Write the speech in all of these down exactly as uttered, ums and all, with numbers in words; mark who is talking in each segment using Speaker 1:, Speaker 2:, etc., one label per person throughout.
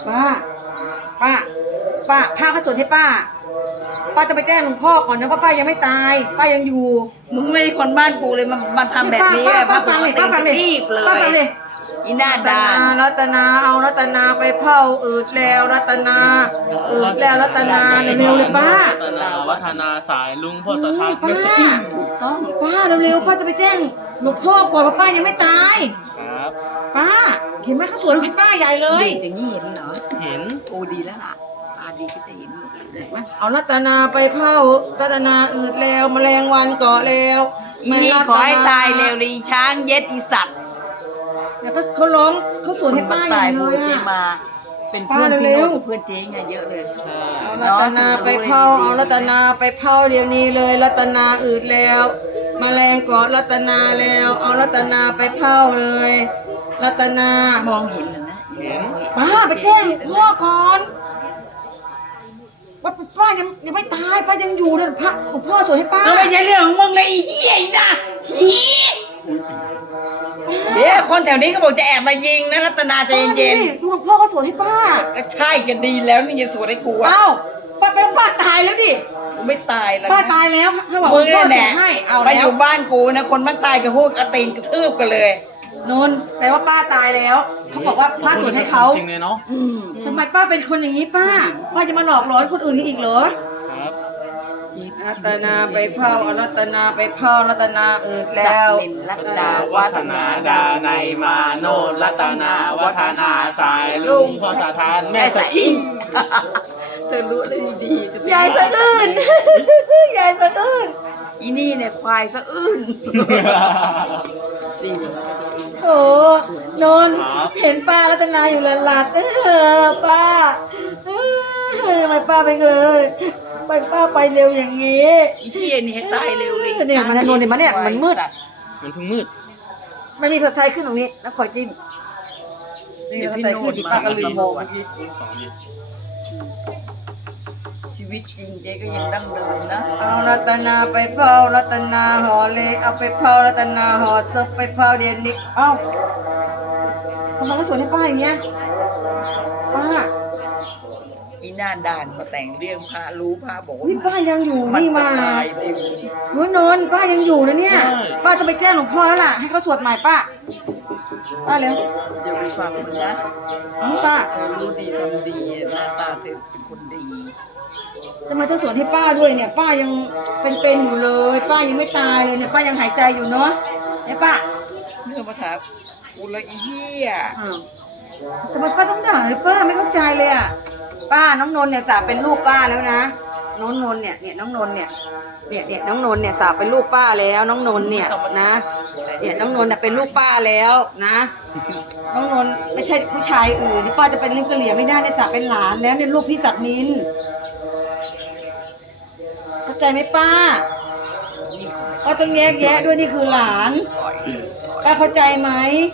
Speaker 1: ป้าป้าป้าพาข้าสวดให้ป้าป้าจะไปแจ้งหลวงพ่อก่อนนะว่าป้ายังไม่ตายป้ายังอยู่
Speaker 2: มึงไม่คนบ้านกูเลยมามาทำแบบนี้
Speaker 1: ป้าป้าฟังเลยป้าฟังเลยป้าฟังเลย
Speaker 2: อีหน้าดา
Speaker 1: รัตนาเอารัตนาไปเผาอืดแล้วรัตนาอืดแล้วรัตนาเร็วๆเลยป้า
Speaker 3: รัตนาวัฒนาสายลุงพ่อสถาน
Speaker 1: ป้าถูกต้องป้าเร็วๆป้าจะไปแจ้งหลวงพ่อก่อนว่าป้ายังไม่ตาย
Speaker 3: ครับ
Speaker 1: ป้าเห็นไหมเขาสวยให้ป้าใหญ่เลย
Speaker 2: อย่างนี้เห็นเหรอ
Speaker 3: เห็น
Speaker 2: โอ้ดีแล้วล่ะตาดีก็จะเห็นหมดเลยว่า
Speaker 1: เอารัตนาไปเผารัตนาอืดแล้วแมลงวันเกาะแล้ว
Speaker 2: อีนี่ขอให้ตายเร็วเลยช้างเย็ดอีสัตว์
Speaker 1: เนี่ยเขาร้องเขาสวดให้ป้าใหญ่เลย
Speaker 2: เจมาเป็นเพื่อนพี่โน้ตเพื่อนเจ๊ไงเยอะเลย
Speaker 1: เอารัตนาไปเผาเอารัตนาไปเผาเดี๋ยวนี้เลยรัตนาอืดแล้วแมลงเกาะรัตนาแล้วเอารัตนาไปเผาเลยรัตนาม
Speaker 2: องเห็นเหรอนะ
Speaker 3: เห็น
Speaker 1: ป้าไปแจ้งพ่อก่อนว่าป้ายังยังไม่ตายป้ายังอยู่เลยพระหลวงพ่อสวดให้ป้า
Speaker 2: ก็ไม่ใช่เรื่องของมึงเลยเฮียนะฮีเดี๋ยวคนแถวนี้ก็บอกจะแอบมายิงนะรัตนาใจเย็น
Speaker 1: ๆดูหลวงพ่อก็สวดให้ป้า
Speaker 2: ก็ใช่กันดีแล้วนี่จะสวดให้กู
Speaker 1: อ้าวป้าเป็นป้าตายแล้วดิ
Speaker 2: ไม่ตายแล้ว
Speaker 1: ป้าตายแล้วถ้าบอกหลวงพ่อสวดให้เอาแล้วไป
Speaker 2: อยู่บ้านกูนะคนมันตายกับพวกกระตีนกระทืบกันเลย
Speaker 1: นนแปลว่าป้าตายแล้วเขาบอกว่าป้าสวดให้เขา
Speaker 3: จริงเลยเนาะ
Speaker 1: ทำไมป้าเป็นคนอย่างนี้ป้าป้าจะมาหลอกหลอนคนอื่นอีกเหรอ
Speaker 3: ครับ
Speaker 1: รัตนาไปเผารัตนาไปเผารัตนาเอิดแล้ว
Speaker 2: รัตนา
Speaker 3: วัฒนาดาในมาโนรัตนาวัฒนาสายลุงพ่อสถานแม่สะอิ่ง
Speaker 2: เธอรู้อะไรดี
Speaker 1: ๆยายสะอื้นยายสะอื้น
Speaker 2: อีนี่เนี่ยควายสะอื้นดี
Speaker 1: โอ้นนเห็นป้ารัตนาอยู่หลัดๆเออป้าทำไมป้าไปเลยไปป้าไปเร็วอย่างนี้
Speaker 2: อีเทียนี่ให้ตายเร็วเลย
Speaker 1: เนี่ยมันนนเนี่ยมันเนี่ยมันมืด
Speaker 3: มันเพิ่งมืด
Speaker 1: มันมีภาษาไทยขึ้นตรงนี้แล้วขอจิ้ม
Speaker 2: เดี๋ยวพี่โน้ตป้าก็ลืมโมอ่ะชีวิตจริงเจ๊ก็ยังดั้งเดิมนะ
Speaker 1: เอารัตนาไปเผารัตนาห่อเลยเอาไปเผารัตนาห่อศพไปเผาเดี๋ยวนี้เอ้าทำไมเขาสวดให้ป้าอย่างเงี้ยป้า
Speaker 2: อีหน้าด่านมาแต่งเรื่องพารู้พาบอกว่า
Speaker 1: ป้ายังอยู่นี่มาหนูนนป้ายังอยู่นะเนี่ยป้าจะไปแจ้งหลวงพ่อแล้วล่ะให้เขาสวดใหม่ป้าป้าเร็ว
Speaker 2: เดี๋ยวไปฟังมึงนะ
Speaker 1: ป้า
Speaker 2: เธอรู้ดีทำดีหน้าตาเธอเป็นคนดี
Speaker 1: จะมาจะสวดให้ป้าด้วยเนี่ยป้ายังเป็นๆอยู่เลยป้ายังไม่ตายเลยเนี่ยป้ายังหายใจอยู่เนาะไอ้ป้า
Speaker 2: เรื่องมาถามกูเลยอีเหี้ย
Speaker 1: ทำไมป้าต้องด่าเลยป้าไม่เข้าใจเลยอ่ะป้าน้องนนท์เนี่ยสาเป็นลูกป้าแล้วนะน้องนนท์เนี่ยเนี่ยน้องนนท์เนี่ยเนี่ยเนี่ยน้องนนท์เนี่ยสาเป็นลูกป้าแล้วน้องนนท์เนี่ยนะเนี่ยน้องนนท์เนี่ยเป็นลูกป้าแล้วนะน้องนนท์ไม่ใช่ผู้ชายอื่นนี่ป้าจะเป็นลิ้นกระเหลี่ยไม่ได้เนี่ยสาเป็นหลานแล้วเนี่ยลูกพี่จักนินเข้าใจไหมป้าป้าต้องแยกแยะด้วยนี่คือหลานป้าเข้าใจไหม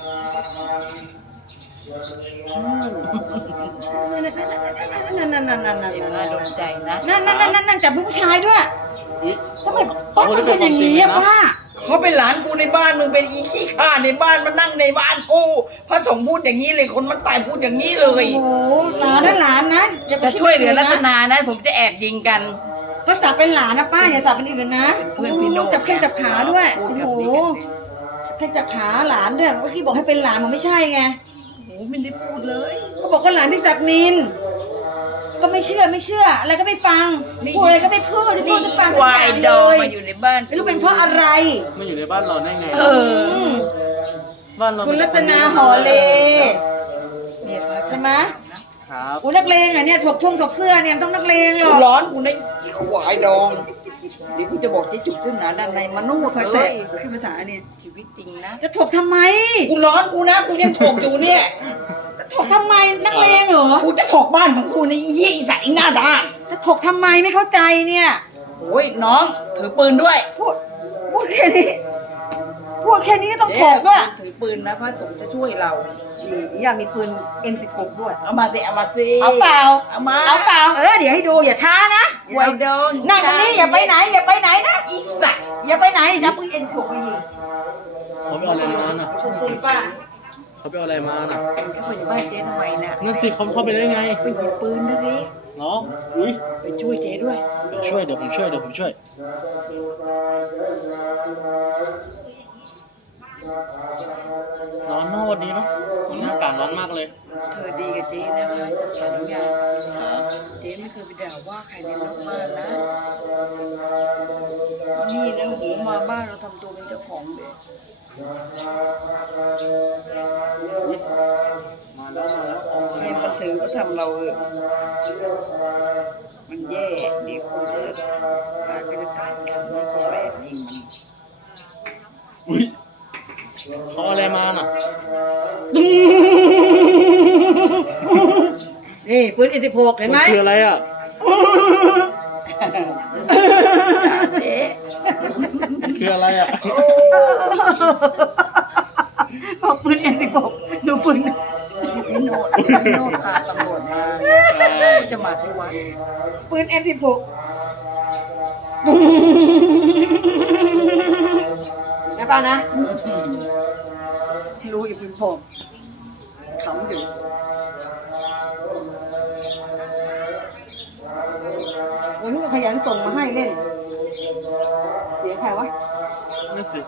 Speaker 1: นั่นนั่นนั่นนั่นนั่นนั่น
Speaker 2: น่าโดนใจนะ
Speaker 1: นั่นนั่นนั่นนั่นจับผู้ชายด้วยทำไมป้าเป็นอย่างนี้อะป้า
Speaker 2: เขาเป็นหลานกูในบ้านมึงเป็นอีขี้ข้าในบ้านมานั่งในบ้านกูพระสงฆ์พูดอย่างนี้เลยคนมันตายพูดอย่างนี้เลย
Speaker 1: โอ้หลานนะหลานนะ
Speaker 2: จะช่วยเหลือรัตนานะผมจะแอบยิงกัน
Speaker 1: ภาษาเป็นหลานนะป้าอย่าสาเป็นอื่นนะ
Speaker 2: เพื่อนพี่โน้ต
Speaker 1: จับแข้งจับขาด้วยโอ้โหแข้งจับขาหลานด้วยเมื่อกี้บอกให้เป็นหลานมันไม่ใช่ไง
Speaker 2: โอ้ไม่ได้พูดเลย
Speaker 1: ก็บอกว่าหลานพี่ศักดินก็ไม่เชื่อไม่เชื่ออะไรก็ไม่ฟังพูดอะไรก็ไม่พูดพูดไม่ฟัง
Speaker 2: ควายดองมาอยู่ในบ้าน
Speaker 1: ไม่รู้เป็นเพราะอะไร
Speaker 3: มาอยู่ในบ้านเราได้ไง
Speaker 2: เออ
Speaker 3: บ้านเรา
Speaker 1: คุณรัตนาหอเลใช่ไหม
Speaker 3: ครับ
Speaker 1: กูนักเลงอ่ะเนี่ยถกทุ่งถกเสื้อเนี่ยต้องนักเลงหรอ
Speaker 2: ร้อนกูในควายดองเดี๋ยวกูจะบอกเจ๊จุกขึ้นหนาด้านในมนุษย์เลย
Speaker 1: ขึ้นภาษาเนี่ย
Speaker 2: ชีวิตจริงนะ
Speaker 1: จะถกทำไม
Speaker 2: กูร้อนกูนะกูยังถกอยู่เนี่ย
Speaker 1: ถกทำไมนักเลงเหรอ
Speaker 2: กูจะถกบ้านของกูในยี่ใส่หน้าด่าน
Speaker 1: จะถกทำไมไม่เข้าใจเนี่ย
Speaker 2: โอ้ยน้องถือปืนด้วย
Speaker 1: พูดพูดแค่นี้พูดแค่นี้ต้องถกด้วย
Speaker 2: ถือปืนนะพระสงฆ์จะช่วยเรา
Speaker 1: อยากมีปืน เอ็ม สิบหก ด้วย
Speaker 2: เอามาสิเอามาสิ
Speaker 1: เอาเปล่า
Speaker 2: เอามา
Speaker 1: เอาเปล่าเออเดี๋ยวให้ดูอย่าท้านะ
Speaker 2: ควายดอง
Speaker 1: นั่งตรงนี้อย่าไปไหนอย่าไปไหนนะ
Speaker 2: อีสัตว์
Speaker 1: อย่าไปไหนจะปืน เอ็ม สิบหก ไปยิง
Speaker 3: เขาไม่เอาอะไรเลยนะ
Speaker 1: ชมปืนป้า
Speaker 3: สเขาไปเอาอะไรมาน่ะ
Speaker 1: เขาไปอยู่บ้านเจ๊ทำไมน่ะ
Speaker 3: นั่นสิเขาเข้าไปได้ไง
Speaker 1: ไปหยิบปืนนะสิ
Speaker 3: เนาะอุ้ย
Speaker 1: ไปช่วยเจ๊ด้วย
Speaker 3: เดี๋ยวช่วยเดี๋ยวผมช่วยเดี๋ยวผมช่วยร้อนโน่นนี้เนาะมันอากาศร้อนมากเลย
Speaker 1: เธอดีกับเจ๊นะว่าสัญญาเจ๊ไม่เคยไปด่าว่าใครในนอกบ้านนะนี่นะหูมาบ้านเราทำตัวเป็นเจ้าของเลย
Speaker 3: อุ๊ยมาแล้วมาแล้วเอาอะไร
Speaker 1: ให้
Speaker 3: มา
Speaker 1: มันถือก็ทำเราเออมันแย่เดี๋ยวคนก็จะพาก็จะตายกันไม่คนแอบยิงมัน
Speaker 3: อุ้ยเขาเอาอะไรมาน่ะ
Speaker 1: นี่ปืนอิทธิพกเห็นไหม
Speaker 3: มันคืออะไรอ่ะ
Speaker 1: เจ๊
Speaker 3: มันคืออะไรอ่ะ
Speaker 1: บอกปืนอิทธิพกดูปืนพี่โนดพี่โนดพาตำรวจมาจะมาที่วัดปืนเอ็มสิบหกนะป้านะรู้อีกปืนผมขำอยู่วันนี้ขยันส่งมาให้เล่น เสียงใครวะ
Speaker 3: นั่นสิ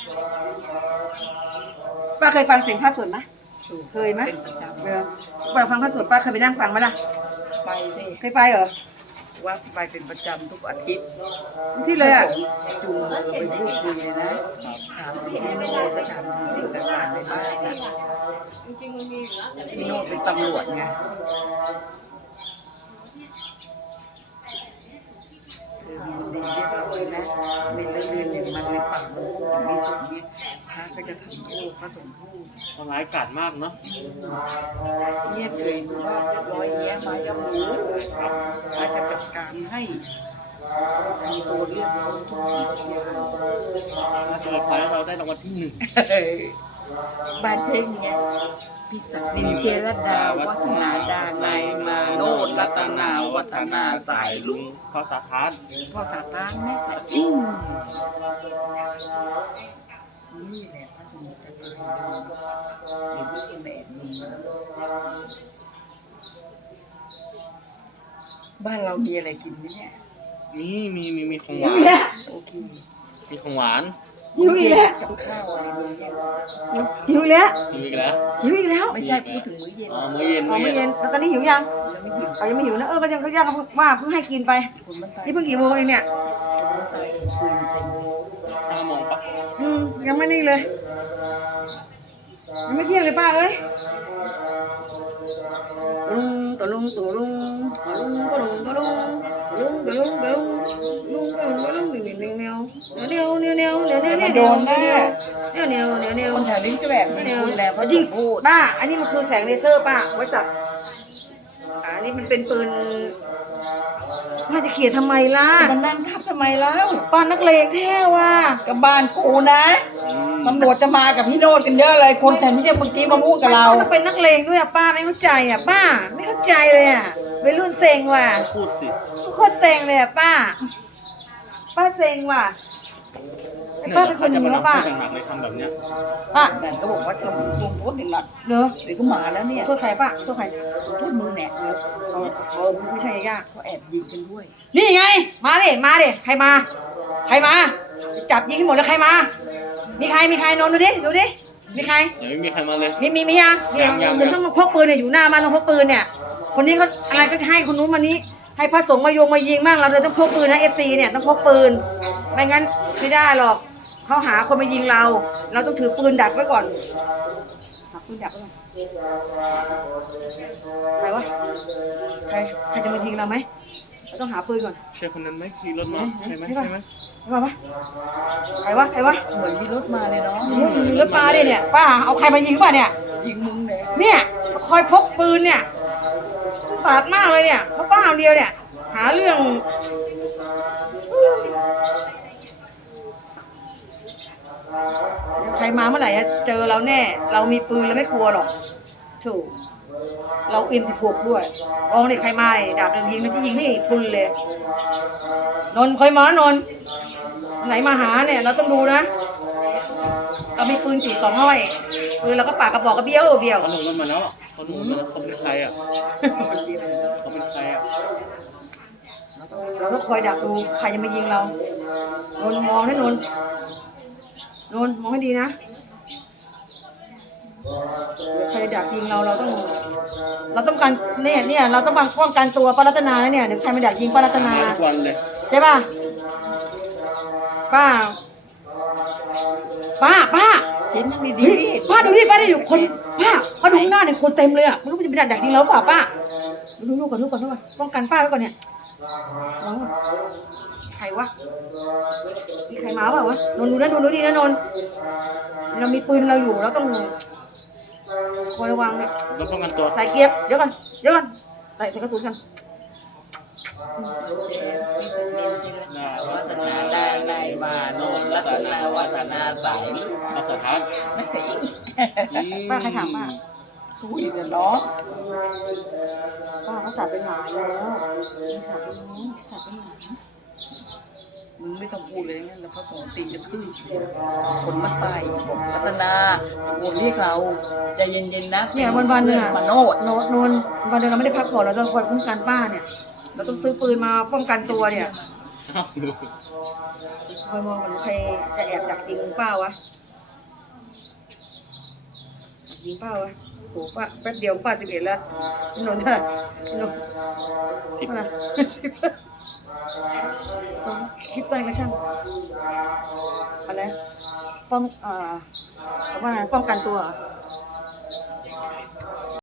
Speaker 1: ป้าเคยฟังเสียงพระสวดไหมเคยไหมเออป้าฟังพระสวดป้าเคยไปนั่งฟังไหมล่ะ
Speaker 2: ไปสิ
Speaker 1: เคยไปเหรอ
Speaker 2: วัดไปเป็นประจำทุกอาทิตย์
Speaker 1: ที่เลยอ่ะ
Speaker 2: จูงมือไปพูดคุยเลยนะถามถึงพี่โน่ก็ถามถึงสิ่งต่างๆในบ้านนะพี่โน่เป็นตำรวจไงดีเรียบร้อยนะไม่เลื่อนเรียนอย่างมันเลยปากมันพูดอย่างมีสุขเนี่ยพระก็จะทำโทษพระสงฆ์พูด
Speaker 3: มันร้ายกาจมากเนาะ
Speaker 2: เงียบเฉยดูว่าเรียบร้อยเงี้ยมาย่อมรู้พระจะจัดการให้ทำตัวเรียบร้อยทุกสิ่งทุกอย่าง
Speaker 3: ถ้าเกิดไปเราได้รางวัลที่หนึ่ง
Speaker 2: บ้านเจ๊งเงี้ยพี่ศักดินเจรดาวัฒนาดาในยมาโนดรัตนาวัฒนาสายลุง
Speaker 3: ข้อสาธาร
Speaker 2: พ่อตาตานแม่สายอิ่มนี่แหละพระสงฆ์จะทำมีที่แบบนี้บ้านเรามีอะไรกินไหมเนี่ย
Speaker 3: มีมีมีมีของหวาน
Speaker 2: โอเค
Speaker 3: มีของหวาน
Speaker 1: หิวอีกแล้ว
Speaker 2: กับข้าวอะไรมื้อเย็น
Speaker 1: หิวอีกแล้ว
Speaker 3: มีอีกแล้ว
Speaker 1: หิวอีกแล้ว
Speaker 2: ไม่ใช่พูดถึงมื้อเย็น
Speaker 3: อ๋อมื้อเย็น
Speaker 1: อ๋อ
Speaker 3: มื้อ
Speaker 1: ไม่
Speaker 3: เย็
Speaker 1: เย็
Speaker 3: น
Speaker 1: นแล้วตอนนี้หิวยัง
Speaker 2: ยังไม่หิว
Speaker 1: เอายังไม่หิวนะเออก็ยังเขาย่างว่าเพิ่งให้กินไป
Speaker 2: คนมันตาย
Speaker 1: นี่เพิ่งกี่โมงเองเนี่ย
Speaker 2: คนมันตายปืนเต็มเลย
Speaker 3: ห้าโมงปะ
Speaker 1: อืมยังไม่นี่เลยยังไม่เที่ยงเลยป้าเอ้ยลุงตัวลุงตัวลุงตัวลุงตัวลุงตัวลุงตัวลุงตัวลุงตัวลุงตัวลุงตัวลุงตัวลุงตัวลุงเหนียวเหนียวเหนียวเหนียวเหนียวเหนียวเหนียวเหนียวเหนียวเหนียวเหนียวเหนียวเหนียว
Speaker 2: คนแถวนี้ก็แบบนี้
Speaker 1: เหนียว
Speaker 2: คุณแล้วก็
Speaker 1: ยิ
Speaker 2: ยิ
Speaker 1: ง
Speaker 2: งพูด
Speaker 1: ป้าอันนี้มันคือแสงเลเซอร์ป้าไว้สักอ่านี่มันเป็นปืนป้าจะเขียนทำไมล่ะ
Speaker 2: มันนั่งทับทำไมแล้ว
Speaker 1: ป้านักเลงแท้ว่ะ
Speaker 2: กับบ้านกูนะตำรวจจะมากับพี่โนดกันเยอะเลย คนแถวนี้เนี่ยเมื่อกี้มาพูดกับเรา
Speaker 1: ป้าเป็นนักเลงด้วยอ่ะป้าไม่เข้าใจอ่ะป้าไม่เข้าใจเลยอ่ะวัยรุ่นเซ็งว่ะ
Speaker 3: พูดสิ
Speaker 1: โคตรเซ็งเลยอ่ะป้า ป้าเซ็งว่ะป้าเป็นคนอย่างนี้
Speaker 3: จะ
Speaker 1: วะป้า
Speaker 3: กันหนักเลยทำแบบเนี้ย
Speaker 1: ป้า
Speaker 2: แต่ก็บอกว่าจะลงโทษหนึ่งหลัก
Speaker 1: เนอะ
Speaker 2: เดี๋ยวก็มาแล้วเนี่ย
Speaker 1: โทษใครป้าโทษใคร
Speaker 2: โทษมือแหนกเลย
Speaker 1: เออเออไม่ใช่ยาก
Speaker 2: เขาแอบยิงกันด้วย
Speaker 1: นี่ไง มาดิมาดิใครมา ใครมา จับยิงให้หมดแล้วใครมา มีใครมีใครนอนดูดิดูดิมีใคร
Speaker 3: เดี๋ยวไม่มีใครมาเลย
Speaker 1: มีมีมียังมี
Speaker 3: ยังยัง
Speaker 1: เดี๋ยวต้องมาพกปืนเนี่ยอยู่หน้าบ้านต้องพกปืนเนี่ย คนนี้เขาอะไรก็จะให้คนนู้นมานี้ ให้พระสงฆ์มาโยงมายิงบ้างเราเลยต้องพกปืนนะเอฟซีเนี่ยต้องพกปืนไม่งั้นไม่ได้หรอกเขาหาคนมายิงเรา เราต้องถือปืนดักไว้ก่อนหาปืนดักไว้ก่อนใครวะใครใครจะมายิงเราไหมเราต้องหาปืนก่อน
Speaker 3: ใช่คนนั้นไหมขี่รถมาใช่ไหม
Speaker 1: ใช่
Speaker 3: ใช่
Speaker 1: ปะ
Speaker 3: ไหม
Speaker 1: ใช่ปะใครวะใครวะ
Speaker 2: เหมือนมีรถมาเลยเนาะ
Speaker 1: มีรถมาดิเนี่ยป้าเอาใครมายิงป่ะเนี่ย
Speaker 2: ยิงมึงเลย
Speaker 1: เนี่ยคอยพกปืนเนี่ยปาดมากเลยเนี่ยเพราะป้าเอาเดียวเนี่ย หาเรื่องใครมาเมื่อไหร่จะเจอเราแน่ เรามีปืนเราไม่กลัวหรอกถูกเราอินสิบหกด้วยลองดิใครมาดิดาบเดินยิงมันจะยิงให้พรุนเลยนนท์คอยมานนท์ไหนมาหาเนี่ย เราต้องดูนะเรามีปืนสี่สองห้อยคือเราก็ปากกระบอกกระเบี้ยวเบี้ยว
Speaker 3: เขาหนุ่มกันมาแล้วเขาหนุ่มกันมาแล้วเขาเป็นใครอ่ะเขาเป็นใครอ่ะ
Speaker 1: เราต้องคอยดักดูใครจะมายิงเรานนมองให้นนนนมองให้ดีนะใครจะดักยิงเราเราต้อง เราต้องการเนี่ยเนี่ยเราต้องป้องกันตัวป้ารัตนาแล้วเนี่ยเดี๋ยวใครมาดักยิงป้ารัตนา
Speaker 3: ทุกวันเลย
Speaker 1: ใช่ป่ะป้าป้าป้า
Speaker 2: เห็นนั่งดี
Speaker 1: เฮ้ยป้าดูดิป้าได้อยู่คนป้าป้าดูข้างหน้าเนี่ยคนเต็มเลยอ่ะไม่รู้มันจะไปดักยิงเราเปล่าป้าดูดูก่อนดูก่อนดูก่อนป้องกันป้าไว้ก่อนเนี่ยเอาใครวะมีใครมาเปล่าวะนนท์ดูนะดูดูดีนะนนท์เรามีปืนเราอยู่เราต้องคอยระวังเนี่ย
Speaker 3: แล้วป้องกันตัว
Speaker 1: ใส่เกียร์เดี๋ยวก่อนเดี๋ยวก่อนใส่ใส่กระสุนกัน
Speaker 3: นาวัฒนาดาในมาโนรัตนาวัฒนาสายลุงภาษาทัศน์
Speaker 2: ๆไม่ใช่อีก
Speaker 1: ป้าใครถามป้า
Speaker 2: คุยเนี่ยน้อง
Speaker 1: ป้าเขาสาเป็นหลานแล้วมีสาเป็นน้องสาเป็นหลาน
Speaker 2: มึงไม่ต้องพูดเลยงั้นแล้วเขาสอนตีนจะทื่อคนมาตายบอกรัตนาตะโกนเรียกเราใจเย็นๆนะ
Speaker 1: เนี่ยวันวันๆเนี่ย
Speaker 2: มาโนด
Speaker 1: โนนนวันเดียวเราไม่ได้พักผ่อนเราต้องคอยคุ้มกันป้าเนี่ย เราต้องซื้อปืนมาป้องกันตัวเนี่ยคอยมองกันใครจะแอบดักยิงป้าวะดักยิงป้าวะโหป้าแป๊บเดียวป้าสิบเอ็ดแล้วนนท์เท่าไหร่นนท์
Speaker 3: สิบ
Speaker 1: เท่าไหร่สิบสองคิดใจกันช่างอะไรป้องอ่าว่าไงป้องกันตัวเหรอ